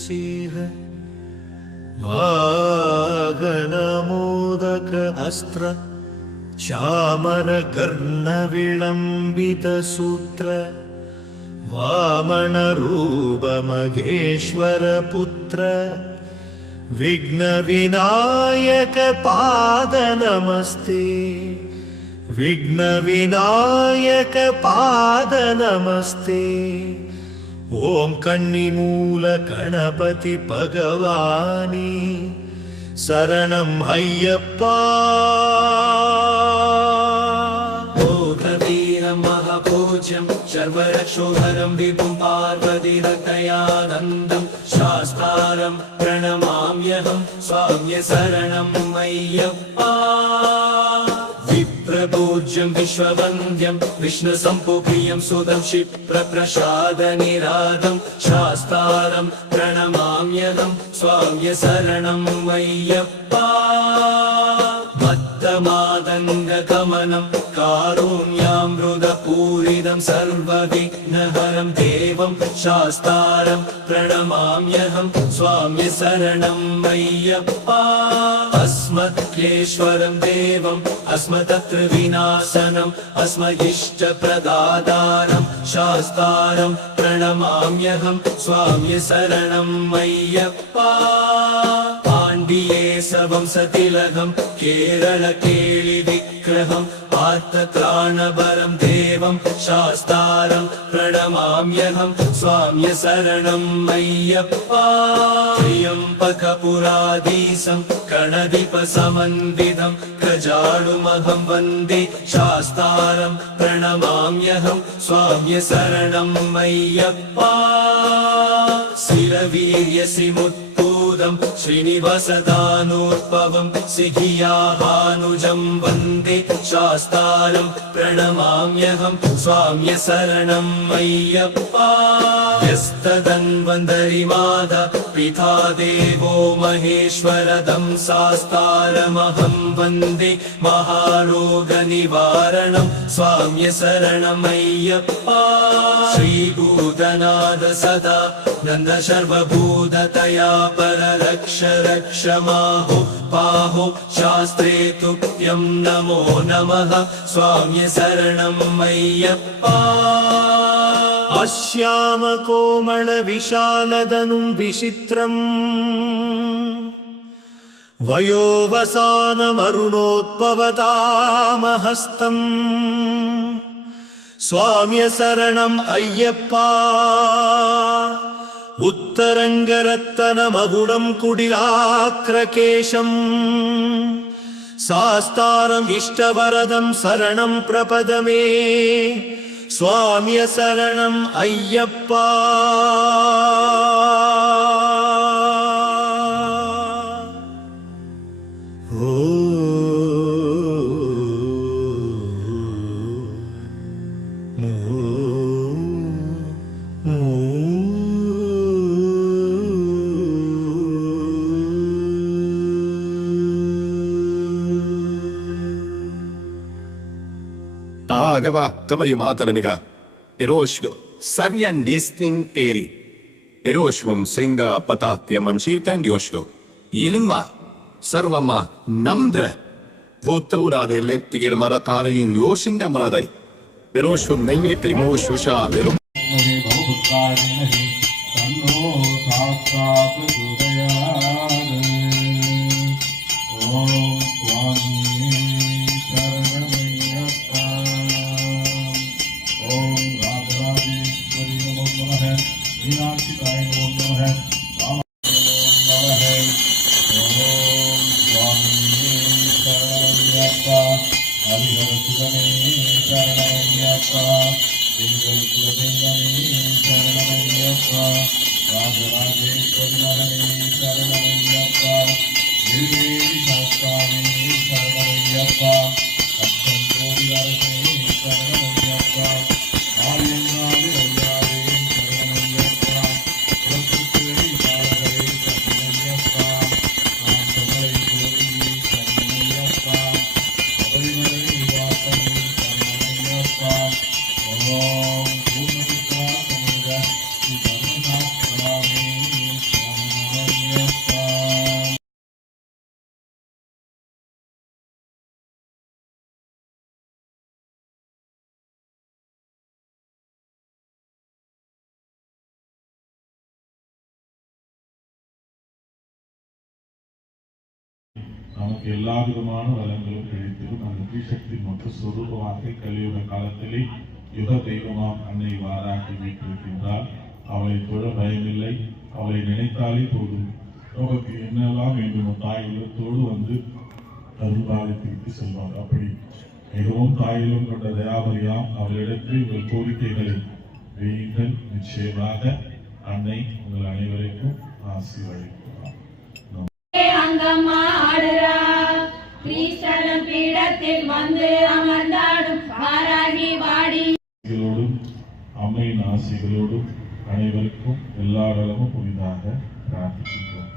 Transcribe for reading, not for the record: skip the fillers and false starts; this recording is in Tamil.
सिंह वाहनमोदक अस्त्र चामर कर्ण विलंबित सूत्र वामन रूप महेश्वर पुत्र विघ्न विनायक पाद नमस्ते विघ्न विनायक पाद नमस्ते ओम कन्निमूल गणपति भगवानी शरणं अय्यप्पा महापूज्यं शर्वरक्षोहरं विभुं पार्वतीरतयानन्दं शास्तारं प्रणमाम्यहं स्वाम्य शरणं अय्यप्पा विप्रपूज्यं विश्ववन्द्यं विष्णुसम्भुप्रियं सुदं क्षिप्रप्रसादनिरादं शास्तारं प्रणमाम्यहं स्वाम्य शरणं अय्यप्पा मादङ्गकमनं कारुण्यामृतपूरितं सर्वविघ्नहरं देवं शास्तारं प्रणमाम्यहं स्वाम्य शरणं अय्यप्पा अस्मत्क्लेश्वरं देवम् अस्मदत्र विनाशनम् अस्मदिष्टप्रदातारं शास्तारं प्रणमाम्यहं स्वाम्य शरणं अय्यप्पा पाण्डियेशवंशतिलकं केरलकेलिविग्रहं पार्थत्राणपरं देवं शास्तारं प्रणमाम्यहं स्वाम्य शरणं अय्यप्पा त्र्यम्बकपुराधीशं गणदीपसमन्वितं गजानुमहं वन्दे शास्तारं प्रणमाम्यहं स्वाम्य शरणं अय्यप्पा शिरवीर्यसिमुत्तूदं श्रीनिवासदानोद्भवं सिहियाहानुजं वन्दे शास्तारं प्रणमाम्यहं स्वाम्य शरणं अय्यप्पा यस्तदन्वन्तरिमाद पिता देवो महेश्वरदं शास्तारमहं वन्दे महारोगनिवारणं स्वाम्य शरणं अय्यप्पा श्रीभूतनाथ सदा नन्द सर्वभूततया पररक्ष रक्ष माहो पाहो शास्त्रे तुभ्यं नमो नमः स्वाम्य शरणं अय्यप्पा अश्याम कोमल विशालदनुं विचित्रम् वयोवसानमरुणोद्भवतामहस्तम् स्वाम्य शरणं अय्यप्पा उत्तरङ्गरत्नमगुणं कुटिलाक्रकेशम् शास्तारम् इष्टवरदं शरणं प्रपदमे स्वाम्य शरणं Ayyappa Agava tamayu mataraniga eroshgo saryan disting eri eroshvum singa patatya manchitan yoshgo ilimma sarvama namdra vottaurade lettigir maratarayin yoshinda maradai eroshvum naivetri moshusha verum நமக்கு எல்லா விதமான வளங்களும் கிடைத்திடும். அந்த ஸ்ரீசக்தி மொத்த சொரூபமாக கலியுக காலத்திலே யுக தெய்வமாம் அன்னை வாராகி வீட்டிருக்கின்றால் அவளை தொழ பயமில்லை. அவளை நினைத்தாலே போதும். நமக்கு என்னெல்லாம் வேண்டுமோ தாய் உள்ளத்தோடு வந்து அருள்பாலித்திற்கு செல்வார். அப்படி மிகவும் தாயிலும் கொண்ட தயாபரியாம் அவளிடத்தில் உங்கள் கோரிக்கைகளை வையுங்கள். நிச்சயமாக அன்னை உங்கள் அனைவருக்கும் ஆசீர்வதிக்கிறார். அங்கம்மா ஆடுறா கிருஷ்ணன் பீடத்தில் வந்து அமர்ந்தாடும் வாராகி வாடி ஆசிகளோடும் அம்மையின் ஆசைகளோடும் அனைவருக்கும் எல்லா நலமும் புரிதாக பிரார்த்திக்கின்றோம்.